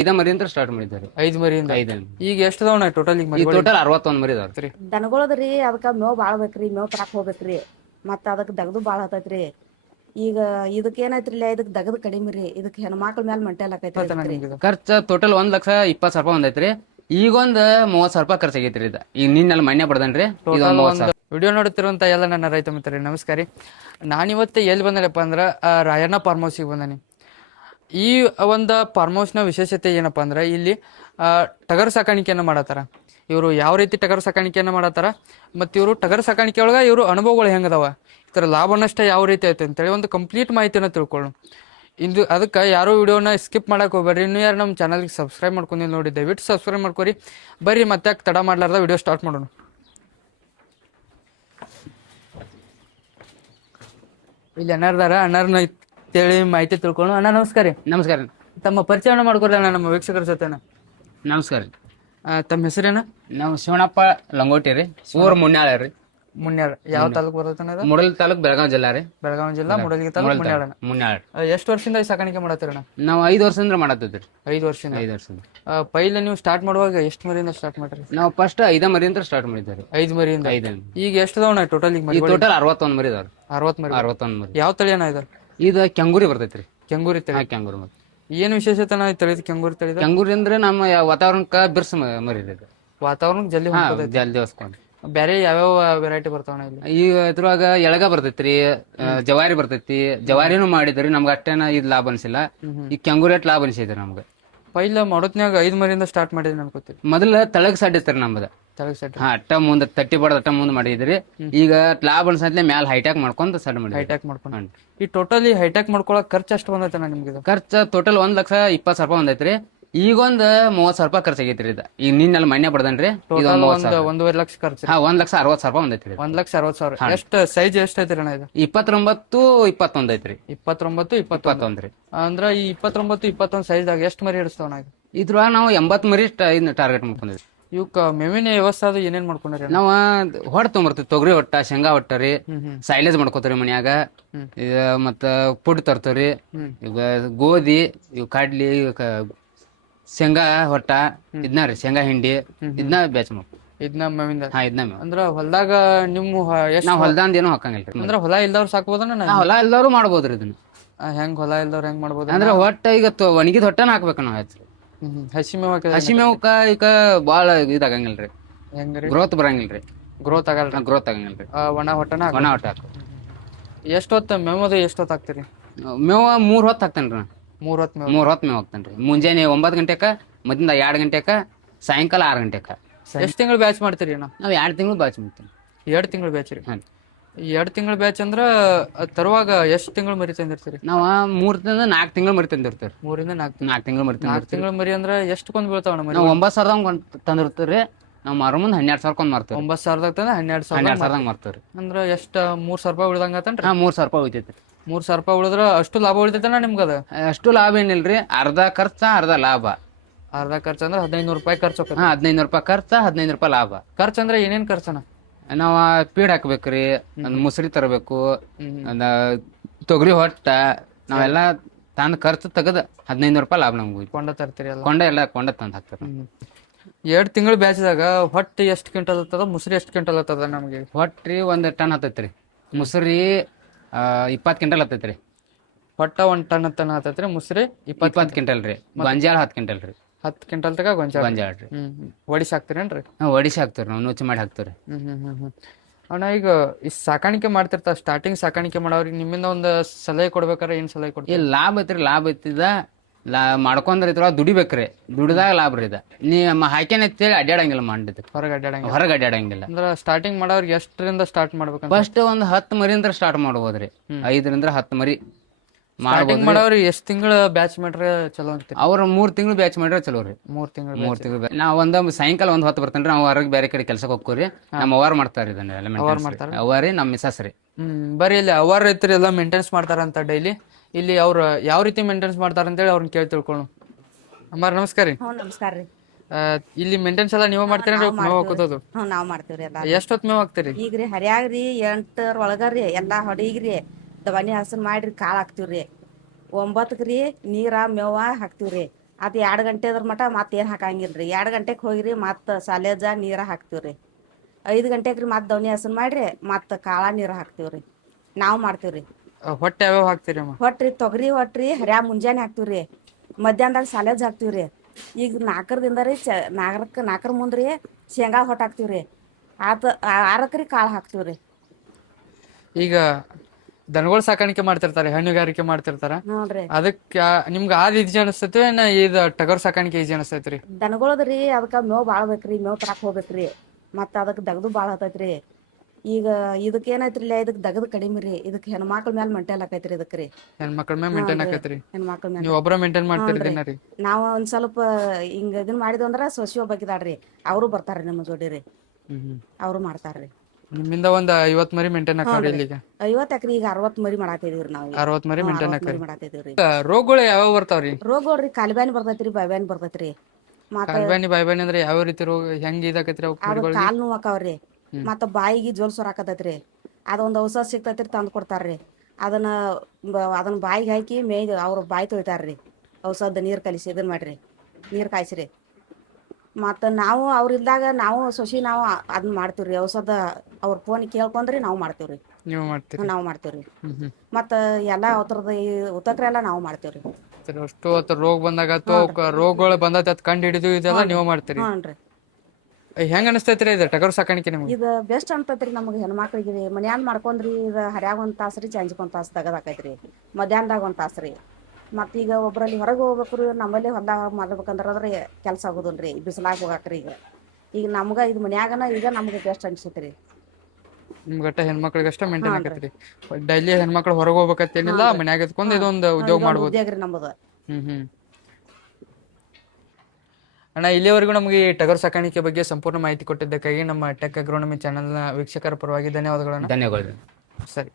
ಇದ ಮರಿ ಅಂತ ಸ್ಟಾರ್ಟ್ ಮಾಡಿದ್ದಾರೆ. 5 ಮರಿಯಿಂದ. ಐದು ಈಗ ಎಷ್ಟು ಅದಾವಣ್ಣ ಟೋಟಲ್ ಈಗ ಈ ಮರಿಗಳು? ಟೋಟಲ್ 61 ಮರಿ ಅದಾವ್ರಿ. ದನಗಳದ್ರಿ ಅದಕ್ಕ ಮೇವ್ ಬಾಳ ಬೇಕ್ರಿ, ಮೇವ್ ತರಾಕ್ ಹೋಗ್ಬೇಕ್ರಿ, ಮತ್ತ ಅದಕ್ಕೆ ದಗದು ಬಾಳ ಹತ್ತೈತ್ರಿ. ಈಗ ಇದಕ್ ಏನೈತ್ರಿ, ಇದಕ್ ದಗದು ಕಡಿಮೆ ರೀ, ಇದಕ್ ಹೆಣ್ಮಕ್ಳ ಮ್ಯಾಲ ಮಂಟೆಲ್ ಆಕೈತ್ರಿ. ಖರ್ಚು ಟೋಟಲ್ 1,20,000 ಒಂದೈತ್ರಿ. ಈಗೊಂದ್ 30,000 ರೂಪಾಯಿ ಖರ್ಚಾಗೈತ್ರಿ. ಇದ ಈಗ ನಿನ್ನೆಲ್ಲ ಮಣ್ಣೆ ಬಡ್ದನ್ರಿ. ವಿಡಿಯೋ ನೋಡುತ್ತಿರುವಂತ ಎಲ್ಲ ನನ್ನ ರೈತ ಮಿತ್ರರೇ ನಮಸ್ಕಾರ. ನಾನಿವತ್ತು ಎಲ್ಲಿ ಬಂದನಪ್ಪ ಅಂದ್ರೆ ರಾಯಣ್ಣ ಫಾರ್ಮ್ ಹೌಸಿಗೆ ಬಂದಾನೆ. ಈ ಒಂದು ಫಾರ್ಮ್ ಹೌಸ್ನ ವಿಶೇಷತೆ ಏನಪ್ಪ ಅಂದ್ರೆ ಇಲ್ಲಿ ಟಗರು ಸಾಕಾಣಿಕೆಯನ್ನು ಮಾಡತ್ತಾರ. ಇವರು ಯಾವ ರೀತಿ ಟಗರು ಸಾಕಾಣಿಕೆಯನ್ನು ಮಾಡತ್ತಾರ ಮತ್ತು ಇವರು ಟಗರು ಸಾಕಾಣಿಕೆ ಒಳಗೆ ಇವರು ಅನುಭವಗಳು ಹೆಂಗದಾವ, ಈ ಥರ ಲಾಭ ನಷ್ಟ ಯಾವ ರೀತಿ ಆಯ್ತು ಅಂತೇಳಿ ಒಂದು ಕಂಪ್ಲೀಟ್ ಮಾಹಿತಿಯನ್ನು ತಿಳ್ಕೊಳ್ಳು. ಇಂದು ಅದಕ್ಕೆ ಯಾರೋ ವಿಡಿಯೋನ ಸ್ಕಿಪ್ ಮಾಡಕ್ಕೆ ಹೋಗ್ಬೇಡ್ರಿ. ಇನ್ನೂ ಯಾರು ನಮ್ಮ ಚಾನಲ್ಗೆ ಸಬ್ಸ್ಕ್ರೈಬ್ ಮಾಡ್ಕೊಂಡಿಲ್ಲ ನೋಡಿ, ದಯವಿಟ್ಟು ಸಬ್ಸ್ಕ್ರೈಬ್ ಮಾಡ್ಕೊರಿ. ಬರ್ರಿ ಮತ್ತೆ ತಡ ಮಾಡ್ಲಾರ್ದ ವಿಡಿಯೋ ಸ್ಟಾರ್ಟ್ ಮಾಡೋಣ. ಇಲ್ಲಿ ಅಣ್ಣಾರ್ದಾರ, ಅಣ್ಣಾರ್ನ ತಿಳಿ ಮಾಹಿತಿ ತಿಳ್ಕೊಳ್ಳೋಣ. ಅಣ್ಣ ನಮಸ್ಕಾರ ರೀ. ನಮಸ್ಕಾರ. ತಮ್ಮ ಪರಿಚಯನ ಮಾಡ್ಕೊಡ್ರಿ ಅಣ್ಣ ನಮ್ಮ ವೀಕ್ಷಕರ ಜೊತೆನ. ನಮಸ್ಕಾರ. ತಮ್ಮ ಹೆಸರೇನ? ನಾವು ಶಿವಣಪ್ಪ ಲಂಗೋಟಿ ರೀ, ಊರ್ ಮುನ್ಯಾಳ ರೀ. ಮುನ್ಯಾಳ ಯಾವ ತಾಲೂಕು ಬರ್ತೈತೆ? ಮುಡಲ್ ತಾಲೂಕ್, ಬೆಳಗಾವಿ ಜಿಲ್ಲಾ ರೀ. ಬೆಳಗಾವಿ ಜಿಲ್ಲಾ ಮುಡಲ್ಗಿ ತಾಲೂಕು, ಮುನ್ಯಾಳ. ಮುನ್ಯಾಳ. ಎಷ್ಟು ವರ್ಷದಿಂದ ಈ ಸಾಕಾಣಿಕೆ ಮಾಡತ್ತೀರಣ್ಣ? ನಾವು 5 ವರ್ಷದಿಂದ ಮಾಡತ್ತಿದ್ರಿ. 5 ವರ್ಷದಿಂದ. 5 ವರ್ಷದಿಂದ. ಪೈಲೆ ನೀವು ಸ್ಟಾರ್ಟ್ ಮಾಡುವಾಗ ಎಷ್ಟು ಮರಿಯಿಂದ ಸ್ಟಾರ್ಟ್ ಮಾಡ್ರಿ? ನಾವು ಫಸ್ಟ್ 5 ಮರಿ ಅಂತ ಸ್ಟಾರ್ಟ್ ಮಾಡಿದ್ದೇವೆ. 5 ಮರಿಯಿಂದ. 5. ಈಗ ಎಷ್ಟು ಅದಾವಣ್ಣ ಟೋಟಲ್ ಈಗ ಈ ಟೋಟಲ್ 61 ಮರಿ ಅದಾವ್ರಿ. 60 ಮರಿ. 61 ಮರಿ. ಯಾವ ತಳಿ ಅಣ್ಣ ಇದು? ಇದು ಕೆಂಗೂರಿ ಬರ್ತೈತ್ರಿ. ಕೆಂಗೂರಿ ತಳಿ. ಕೆಂಗೂರಿ ಮರಿ. ಏನು ವಿಶೇಷತೆ ಅಣ್ಣ ತಳಿದ ಕೆಂಗೂರಿ ತಳಿದ? ಕೆಂಗೂರಿ ಅಂದ್ರೆ ನಮ್ಮ ವಾತಾವರಣಕ್ಕ ಬಿರ್ಸ ಮರಿ ಇದು. ವಾತಾವರಣಕ್ಕೆ ಜಲ್ದಿ ಹೊಂದ್ಕೊತೈತಿ. ಜಲ್ದಿ ಹೊಸ್ಕೊಂಡು. ಬೇರೆ ಯಾವ್ಯಾವ ವೆರೈಟಿ ಬರ್ತಾವಣ್ಣ ಇಲ್ಲಿ? ಈಗ ಇದ್ರೊಳಗ ಎಳಗ ಬರ್ತೈತ್ರಿ, ಜವಾರಿ ಬರ್ತೈತಿ. ಜವಾರಿನೂ ಮಾಡಿದ್ರಿ, ನಮ್ಗೆ ಅಷ್ಟೇನ ಇದ್ ಲಾಭ ಅನ್ಸಿಲ್ಲ. ಈ ಕೆಂಗೂರಿ ಅಟ್ ಲಾಭ ಅನ್ಸೈತ್ರಿ ನಮ್ಗೆ. ಪೈಲ ಮಾಡೋತ್ನ್ಯಾಗ 5 ಮರಿಯಿಂದ ಸ್ಟಾರ್ಟ್ ಮಾಡಿದ್ರಿ ಅನ್ಕೋತೀರಿ. ಮೊದಲ ತಳಗ್ ಸಡ್ ಇತ್ರಿ ನಮ್ದ. ತಳಗ್ ಸಡ್. ಅಟ್ಟ ಮುಂದ ತಟ್ಟಿ ಬಡದ ಅಟ್ಟ ಮುಂದ್ ಮಾಡಿದ್ರಿ. ಈಗ ಲಾಭ ಅನ್ಸತ್ಲೆ ಮ್ಯಾಲ ಹೈಟ್ಯಾಕ್ ಮಾಡ್ಕೊಂಡ್ ಸಡ್ ಮಾಡಿ. ಹೈಟ್ಯಾಕ್ ಮಾಡ್ಕೊಂಡು. ಈ ಟೋಟಲಿ ಹೈಟ್ಯಾಕ್ ಮಾಡ್ಕೊಳಕ್ ಖರ್ಚು ಎಷ್ಟು ಬಂದೈತೆ ನಿಮ್ಗೆ? ಖರ್ಚು ಟೋಟಲ್ 1,20,000 ರೂಪಾಯಿ ಒಂದೈತ್ರಿ. ಈಗೊಂದ್ 30,000 ರೂಪಾಯಿ ಖರ್ಚಾಗೈತ್ರಿ. ಇದ ಈಗ ನಿನ್ನೆಲ್ಲ ಮಣ್ಣೆ ಬಡ್ದನ್ರಿ. 1.5 ಲಕ್ಷ ಖರ್ಚು. 1,60,000 ರೂಪಾಯಿ ಒಂದೈತ್ರಿ. 1,60,000. ಎಷ್ಟು ಸೈಜ್ ಎಷ್ಟು ಐತ್ರಿ ಅಣ್ಣ ಇದು? 29, 21 ಐತ್ರಿ. 29, 21 ರೀ. ಅಂದ್ರ ಈ 29, 21 ಸೈಜ್ದಾಗ ಎಷ್ಟು ಮರಿ ಹಿಡಿಸ್ತಾವಣ? ಇದ್ರೊಳಗ ನಾವು 80 ಮರಿ ಟಾರ್ಗೆಟ್ ಮಾಡ್ಕೊಂಡಿದ್ವಿ. ಇವಕ್ಕ ಮೇವಿನ ವ್ಯವಸ್ಥೆ ಅದು ಏನೇನ್ ಮಾಡ್ಕೊಂಡ್ರಿ? ನಾವ ಹೊಡ್ ತೊಗೊಂಬರ್ತೀವಿ. ತೊಗರಿ ಹೊಟ್ಟ, ಶೇಂಗಾ ಹೊಟ್ಟ ರೀ, ಸೈಲೇಜ್ ಮಾಡ್ಕೋತೀರಿ ಮನ್ಯಾಗ. ಮತ್ತ ಪುಡ್ ತರ್ತವ್ರಿ. ಈಗ ಗೋಧಿ, ಇವ್ ಕಡ್ಲಿ, ಶೇಂಗಾ ಹೊಟ್ಟ, ಇದನ್ನ ರೀ, ಶೇಂಗಾ ಹಿಂಡಿ, ಇದನ್ನ ಬ್ಯಾಚ್ ಮಾಡ್ಕೊ. ಇದನ್ನ ಮೇವಿಂದ. ಇದನ್ನ ಮೇವ್. ಅಂದ್ರ ಹೊಲ್ದಾಗ ನಿಮ್ಮ ನಾವ್ ಹೊಲ್ದಾಂದ ಏನೂ ಹಾಕಂಗಿಲ್ರಿ. ಅಂದ್ರ ಹೊಲ ಇಲ್ದವ್ರು ಸಾಕ್ಬೋದನ್ನ? ಹೊಲ ಎಲ್ಲಾರು ಮಾಡ್ಬೋದ್ರಿ ಇದನ್ನ. ಹೆಂಗ್ ಹೊಲ ಇಲ್ದವ್ರು ಹೆಂಗ್ ಮಾಡ್ಬೋದು? ಅಂದ್ರ ಹೊಟ್ಟ ಈಗ ಒಣಗಿದ ಹೊಟ್ಟನ ಹಾಕ್ಬೇಕು ನಾವ್. ಹೆಚ್ಚು ಹಸಿ ಮೇವ್ ಹಸಿ ಮೇವಕ್ಕ ಈಗ ಬಾಳ ಇದಾಗಂಗಿಲ್ರಿ. ಹೆಂಗ್ರಿ? ಗ್ರೋತ್ ಬರಂಗಿಲ್ರಿ. ಗ್ರೋತ್ ಆಗಲ್ರಿ. ಗ್ರೋತ್ ಆಗಂಗಿಲ್ರಿ. ಒಣ ಹೊಟ್ಟನ ಒಣ ಹೊಟ್ಟ ಹಾಕ. ಎಷ್ಟು ಹೊತ್ತು ಮೇವದು ಎಷ್ಟು ಹೊತ್ತು ಹಾಕ್ತಿರಿ? ಮೇವ 3 ಹೊತ್ತು ಹಾಕ್ತೇನ್ರಿ. 3 ಹೊತ್ತು ಮೇವ್. 3 ಹೊತ್ತು ಮೇವ್ ಹಾಕ್ತೇನ್ರಿ. ಮುಂಜಾನೆ 9 ಗಂಟೆಕ, ಮಧ್ಯಾಹ್ನ 2 ಗಂಟೆಕ, ಸಾಯಂಕಾಲ 6 ಗಂಟೆಕ. ಎಷ್ಟು ತಿಂಗಳು ಬ್ಯಾಚ್ ಮಾಡ್ತೀರಿ ಅಣ್ಣ? ನಾವ್ 2 ತಿಂಗಳು ಬ್ಯಾಚ್ ಮಾಡ್ತೇವೆ. 2 ತಿಂಗಳು ಬ್ಯಾಚ್ ರೀ. 2 ತಿಂಗಳು ಬ್ಯಾಚ್ ಅಂದ್ರ ತರುವಾಗ ಎಷ್ಟು ತಿಂಗಳು ಮರಿ ತಂದಿರ್ತೀರಿ? ನಾವ 3 ರಿಂದ 4 ತಿಂಗಳು ಮರಿ ತಂದಿರ್ತೇವ್ರಿ. 3 ರಿಂದ 4 ತಿಂಗಳು ಮರಿ. 4 ತಿಂಗಳು ಮರಿ ಅಂದ್ರ ಎಷ್ಟು ಕೊಂದ್ ಬೀಳ್ತಾವಣ್ಣ ಮರಿ? ನಾವು 9,000 ತಂದಿರ್ತೀವ್ರಿ. ನಾವ್ ಮಾರೋ ಮುಂದ್ 12,000 ಕೊಂದ್ ಮಾರ್ತೇವೆ. 9,000 ತಂದ 12,000 ಮಾರ್ತೇವ್ರಿ. ಅಂದ್ರ ಎಷ್ಟ 3,000 ರೂಪಾಯಿ ಉಳ್ದಂಗ ಆತನ್ರಿ? 3,000 ರೂಪಾಯಿ ಉಳಿತೈತ್ರಿ. 3,000 ರೂಪಾಯಿ ಉಳಿದ್ರ ಅಷ್ಟು ಲಾಭ ಉಳಿತೈತಣ್ಣ ನಿಮ್ಗದ? ಅಷ್ಟು ಲಾಭ ಏನಿಲ್ರಿ. ಅರ್ಧ ಖರ್ಚ ಅರ್ಧ ಲಾಭ. ಅರ್ಧ ಖರ್ಚು ಅಂದ್ರೆ 1,500 ರೂಪಾಯಿ ಖರ್ಚು. 1,500 ರೂಪಾಯಿ ಖರ್ಚ, 1,500 ರೂಪಾಯಿ ಲಾಭ. ಖರ್ಚು ಅಂದ್ರೆ ಏನೇನ್ ಖರ್ಚನ? ನಾವ ಪೀಡ್ ಹಾಕ್ಬೇಕ್ರಿ, ಮುಸ್ರಿ ತರಬೇಕು, ತೊಗರಿ ಹೊಟ್ಟ, ನಾವೆಲ್ಲಾ ತಂದ್ ಖರ್ಚು ತೆಗದ್ 1,500 ರೂಪಾಯಿ ಲಾಭ ನಮ್ಗೆ. ಕೊಂಡ ತರ್ತೀರಿ? ಕೊಂಡ ತಂದ್ ಹಾಕ್ತಾರ. 2 ತಿಂಗಳು ಬ್ಯಾಚ್ದಾಗ ಹೊಟ್ಟಿ ಎಷ್ಟು ಕ್ವಿಂಟಲ್ ಹತ್ತದ, ಮುಸ್ರಿ ಎಷ್ಟು ಕ್ವಿಂಟಲ್ ಹತ್ತದ ನಮ್ಗೆ? ಹೊಟ್ರಿ 1 ಟನ್ ಹತ್ತೈತ್ರಿ. ಮುಸ್ರಿ 20 ಕ್ವಿಂಟಲ್ ಹತ್ತೈತ್ರಿ. ಹೊಟ್ಟ 1 ಟನ್ ಹತ್ತೈತ್ರಿ. ಮುಸ್ರಿ 20 ಕ್ವಿಂಟಲ್ ರೀ. ಗೊಂಜಾಳ 10 ಕ್ವಿಂಟಲ್ ರೀ. 10 ಕ್ವಿಂಟಲ್ ತಗ ಗೊಂಜಾಳ ರೀ. ಒಡಿಸಿ ಹಾಕ್ತಿರೇನ್ರಿ? ಒಡಿಸಿ ಹಾಕ್ತಿವ್ರಿ. ನಾವು ನುಚ್ಚು ಮಾಡಿ ಹಾಕ್ತಿವ್ರಿ. ಅಣ್ಣ ಈಗ ಈ ಸಾಕಾಣಿಕೆ ಮಾಡ್ತಿರ್ತಾರ, ಸ್ಟಾರ್ಟಿಂಗ್ ಸಾಕಾಣಿಕೆ ಮಾಡೋರಿಗೆ ನಿಮ್ಮಿಂದ ಒಂದು ಸಲಹೆ ಕೊಡ್ಬೇಕಾರೆ ಏನ್ ಸಲಹೆ ಕೊಡ್ತೀವಿ? ಲಾಭ ಐತ್ರಿ. ಲಾಭ ಐತಿದ ಮಾಡ್ಕೊಂಡ್ರ ಇದ್ರ ದುಡಿಬೇಕ್ರಿ. ದುಡಿದಾಗ ಲಾಭ ರೀ. ಇದ ನೀ ಹಾಕ್ಯಾನ ಅಂತೇಳಿ ಅಡ್ಡಾಡಂಗಿಲ್ಲ. ಮಾಡಿದ್ ಹೊರಗೆ ಅಡ್ಡಾಡಂಗಿಲ್ಲ. ಅಂದ್ರ ಸ್ಟಾರ್ಟಿಂಗ್ ಮಾಡೋರಿಗೆ ಎಷ್ಟರಿಂದ ಸ್ಟಾರ್ಟ್ ಮಾಡ್ಬೇಕಂತ? ಫಸ್ಟ್ ಒಂದು 10 ಮರಿಯಿಂದ ಸ್ಟಾರ್ಟ್ ಮಾಡ್ಬೋದ್ರಿ. 5 ರಿಂದ 10 ಮರಿ ಸ್ಟಾರ್ಟಿಂಗ್ ಮಾಡೋರು ಎಷ್ಟು ತಿಂಗಳ ಬ್ಯಾಚ್ ಮಾಡ್ರೆ ಚಲೋ ಅಂತೀರಿ? ಅವ್ರ 3 ತಿಂಗಳು ಬ್ಯಾಚ್ ಮಾಡ್ರೆ ಚಲೋ ರೀ. 3 ತಿಂಗಳು. ನಾವ್ ಸಾಯಂಕಾಲ 1 ಹೊತ್ತು ಬರ್ತೇನ್ರಿ. ನಾವು ಹೊರಗೆ ಬೇರೆ ಕಡೆ ಕೆಲ್ಸಕ್ಕೆ ಹೋಗ್ಕೋರಿ. ನಮ್ಮ ಅವ್ವಾರ ಮಾಡ್ತಾರ ಇದನ್ನ. ಅವ್ವಾರಿ ನಮ್ಮ ಮಿಸಸ್ ರೀ. ಬರೀ ಇಲ್ಲಿ ಅವ್ವಾರ ರೈತರು ಎಲ್ಲ ಮೇಂಟೆನ್ಸ್ ಮಾಡ್ತಾರಂತ ಡೈಲಿ. ಇಲ್ಲಿ ಅವ್ರು ಯಾವ ರೀತಿ ಮೇಂಟೆನ್ಸ್ ಮಾಡ್ತಾರ ಅಂತೇಳಿ ಅವ್ರನ್ನ ಕೇಳಿ ತಿಳ್ಕೊಳ್ಳು. ಅಮ್ಮಾರ ನಮಸ್ಕಾರ ರೀ. ನಮಸ್ಕಾರ ರೀ. ಇಲ್ಲಿ ಮೇಂಟೆನ್ಸ್ ಎಲ್ಲ ನೀವು ಮಾಡ್ತೀರಿ? ಮೇವ್ ಹಾಕೋದು ನಾವ್ ಮಾಡ್ತೀವ್ರಿ. ಎಷ್ಟ್ ಹೊತ್ತು ಮೇವ್ ಹಾಕ್ತಿರಿ? ಈಗ್ರಿ ಹರ್ಯಾಗ್ರಿ 8 ಒಳಗರಿ ಎಲ್ಲಾ ಹೊಡಿಗ್ರಿ ದವಾನಿ ಹಸನ್ ಮಾಡ್ರಿ ಕಾಳು ಹಾಕ್ತಿವ್ರಿ. 9ಕ್ಕೆ ನೀರ ಮೇವ ಹಾಕ್ತಿವ್ರಿ. ಅದು 2 ಗಂಟೆ ಅದ್ರ ಮಟ ಮತ್ತೆ ಏನು ಹಾಕಂಗಿಲ್ರಿ. 2 ಗಂಟೆಗೆ ಹೋಗಿರಿ ಮತ್ತೆ ಸಾಲೇಜ ನೀರು ಹಾಕ್ತೀವ್ರಿ. 5 ಗಂಟೆಗೆ ರೀ ಮತ್ತೆ ದವನಿ ಹಸನ್ ಮಾಡ್ರಿ ಮತ್ತೆ ಕಾಳ ನೀರು ಹಾಕ್ತೀವ್ರಿ. ನಾವು ಮಾಡ್ತೀವ್ರಿ. ಹೊಟ್ಟೆ ಯಾವ್ಯಾವ ಹಾಕ್ತೀರಿ ಅಮ್ಮ? ಹೊಟ್ರಿ ತೊಗರಿ ಹೊಟ್ರಿ ಹರ್ಯಾ ಮುಂಜಾನೆ ಹಾಕ್ತೀವ್ರಿ. ಮಧ್ಯಾಹ್ನದಾಗ ಸಾಲೇಜ್ ಹಾಕ್ತೀವ್ರಿ. ಈಗ 4ರಿಂದ ರೀ 4 ಮುಂದೆ ರೀ ಶೇಂಗಾ ಹೊಟ್ಟು ಹಾಕ್ತೀವ್ರಿ. 6ಕ್ಕೆ ರೀ ಕಾಳು ಹಾಕ್ತೀವ್ರಿ. ಈಗ ದನಗಳ ಸಾಕಾಣಿಕೆ ಮಾಡ್ತಿರ್ತಾರೆ, ಹಣ್ಣುಗಾರಿಕೆ ಮಾಡ್ತಿರ್ತಾರ, ನೋಡ್ರಿ ಅದಕ್ಕೆ ನಿಮ್ಗೆ ಆದ್ ಈಜಿ ಅನಿಸ್ತೈತಿ ಇದು ಟಗರ್ ಸಾಕಾಣಿಕೆ ಈಜಿ ಅನಿಸ್ತೈತ್ರಿ? ದನಗಳದ್ರಿ ಅದಕ್ಕೆ ಮೇವು ಭಾಳ ಬೇಕ್ರಿ. ಮೇವು ತರಕ್ಕೆ ಹೋಗ್ಬೇಕ್ರಿ. ಮತ್ತು ಅದಕ್ಕೆ ದಗದು ಭಾಳ ಹತ್ತೈತ್ರಿ. ಈಗ ಇದಕ್ಕೆ ಏನೈತ್ರಿ ಇದಕ್ಕೆ ದಗದು ಕಡಿಮೆ ರೀ. ಇದಕ್ಕೆ ಹೆಣ್ಮಕ್ಳ ಮೇಲೆ ಮೆಂಟೇಲ್ ಆಕೈತ್ರಿ. ಇದಕ್ಕೆ ರೀ ಹೆಣ್ಮಕ್ಳ ಮೇಲೆ ಮೇಂಟೈನ್ ಆಕೈತ್ರಿ. ಹೆಣ್ಮಕ್ಳ ಮೇಲೆ ನೀವು ಒಬ್ಬರ ಮೇಂಟೈನ್ ಮಾಡ್ತೀರಿ ದಿನ ರೀ? ನಾವು ಒಂದ್ ಸ್ವಲ್ಪ ಹಿಂಗ ಇದನ್ನ ಮಾಡಿದ್ವಿ ಅಂದ್ರೆ ಸೊಸಿ ಒಬ್ಬಾಕಿದಾಳ್ರಿ. ಅವರು ಬರ್ತಾರ್ರಿ ನಮ್ಮ ಜೋಡಿ ರೀ. ಅವರು ಮಾಡ್ತಾರ್ರಿ. ನಿಮ್ಮಿಂದ ಒಂದ್ 50 ಮರಿ ಮೇಂಟೈನ್ ಆಕಾವ್ರಿ ಇಲ್ಲಿಗ? 50 ಎಕರೆ ಈಗ 60 ಮರಿ ಮಾಡಾತಿದೀವ್ರಿ ನಾವು. 60 ಮರಿ ಮೇಂಟೈನ್ ಆಕಾರಿ. ಮಾಡಾತಿದೀವ್ರಿ. ರೋಗಗಳು ಯಾವ ಬರ್ತಾವ್ರಿ? ರೋಗಳ್ರಿ ಕಾಲಿಬ್ಯಾನಿ ಬರ್ತೈತ್ರಿ, ಬಾಯ್ಬ್ಯಾನಿ ಬರ್ತೈತ್ರಿ. ಕಾಲ್ಬ್ಯಾನಿ ಬಾಯ್ಬ್ಯಾನಿ ಅಂದ್ರೆ ಯಾವ ರೀತಿ ರೋಗ ಹೆಂಗ್ ಇದಾಕೈತ್ರಿ? ಅದು ಕಾಲ್ ನೋವು ಆಕಾವ್ರಿ. ಮತ್ತ ಬಾಯಿಗೆ ಜೋಲ್ ಸೊರ ಆಕತೈತ್ರಿ. ಅದೊಂದು ಔಷಧ ಸಿಗ್ತೈತ್ರಿ, ತಂದು ಕೊಡ್ತಾರ್ರಿ. ಅದನ್ನ ಬಾಯಿಗೆ ಹಾಕಿ ಅವ್ರ ಬಾಯಿ ತೊಳಿತಾರ್ರಿ. ಔಷಧ ನೀರು ಕಲಿಸಿ ಇದನ್ನ ಮಾಡ್ರಿ, ನೀರು ಕಾಯಿಸ್ರಿ. ಮತ್ತು ನಾವು ಅವ್ರಿಲ್ದಾಗ ನಾವು ಸೊಸಿ ನಾವು ಅದನ್ನ ಮಾಡ್ತೀವ್ರಿ. ಔಷಧ ಅವ್ರ ಫೋನ್ ಕೇಳ್ಕೊಂಡ್ರಿ ನಾವು ಮಾಡ್ತೀವ್ರಿ. ನೀವು ಮಾಡ್ತೀರಿ? ನಾವು ಮಾಡ್ತೀವ್ರಿ. ಮತ್ತು ಎಲ್ಲ ಅವ್ರದ್ದು ಉತ್ತಕ್ರೆ ಎಲ್ಲ ನಾವು ಮಾಡ್ತೀವ್ರಿ. ಅಷ್ಟು ಹೊತ್ತು ರೋಗ ಬಂದಾಗ ಅಥವಾ ರೋಗಗಳು ಬಂದೈತೆ ಅದ್ ಕಂಡು ಹಿಡಿದು ಇದೆಲ್ಲ ನೀವು ಮಾಡ್ತೀರಿ? ಹ್ಞೂ. ಹೆಂಗ್ ಅನಿಸ್ತೈತ್ರಿ ಇದು ಟಗರ್ ಸಾಕಾಣಿಕೆ ನಿಮ್ಗೆ? ಇದು ಬೆಸ್ಟ್ ಅನ್ತೈತ್ರಿ ನಮಗೆ ಹೆಣ್ಮಕ್ಳಿಗೆ. ಮನ್ಯಾನ್ ಮಾಡ್ಕೊಂಡ್ರಿ ಇದು ಹರ್ಯಾಗ 1 ತಾಸು ರೀ, ಸಂಜೆಗೆ 1 ತಾಸು ತೆಗದಾಕೈತ್ರಿ. ಮಧ್ಯಾಹ್ನದಾಗ 1 ತಾಸು ರೀ. ಮತ್ತೀಗ ಒಬ್ಬರಲ್ಲಿ ಹೊರಗೆ ಹೋಗ್ಬೇಕ್ರಿ, ನಮ್ಮಲ್ಲಿ ಹೊಲ್ದಾಗ ಮಾಡ್ಬೇಕಂದ್ರೆ ಕೆಲಸ ಆಗೋದಿಲ್ರಿ ಬಿಸಿಲಾಗ ಹೋಗಾಕ್ರಿ. ಈಗ ನಮ್ಗೆ ಇದು ಮನ್ಯಾಗನ ಈಗ ನಮ್ಗೆ ಬೆಸ್ಟ್ ಅನ್ಸೈತ್ರಿ. ನಿಮ್ಗಟ್ಟ ಹೆಣ್ಮಕ್ಳಿಗಷ್ಟ ಮೇಂಟೈನ್ ಆಕೈತ್ರಿ. ಡೈಲಿ ಹೆಣ್ಮಕ್ಳು ಹೊರಗೆ ಹೋಗ್ಬೇಕಂತೇನಿಲ್ಲ, ಮನ್ಯಾಗ ಇದ್ಕೊಂಡು ಇದೊಂದು ಉದ್ಯೋಗ ಮಾಡ್ಬೋದು. ಉದ್ಯೋಗ ರೀ ನಮ್ಮದು. ಅಣ್ಣ, ಇಲ್ಲಿವರೆಗೂ ನಮಗೆ ಈ ಟಗರ್ ಸಾಕಾಣಿಕೆ ಬಗ್ಗೆ ಸಂಪೂರ್ಣ ಮಾಹಿತಿ ಕೊಟ್ಟಿದ್ದಕ್ಕಾಗಿ ನಮ್ಮ ಟೆಕ್ ಅಗ್ರೋನಮಿ ಚಾನೆಲ್ನ ವೀಕ್ಷಕರ ಪರವಾಗಿ ಧನ್ಯವಾದಗಳನ್ನ. ಧನ್ಯವಾದಗಳು. ಸರಿ.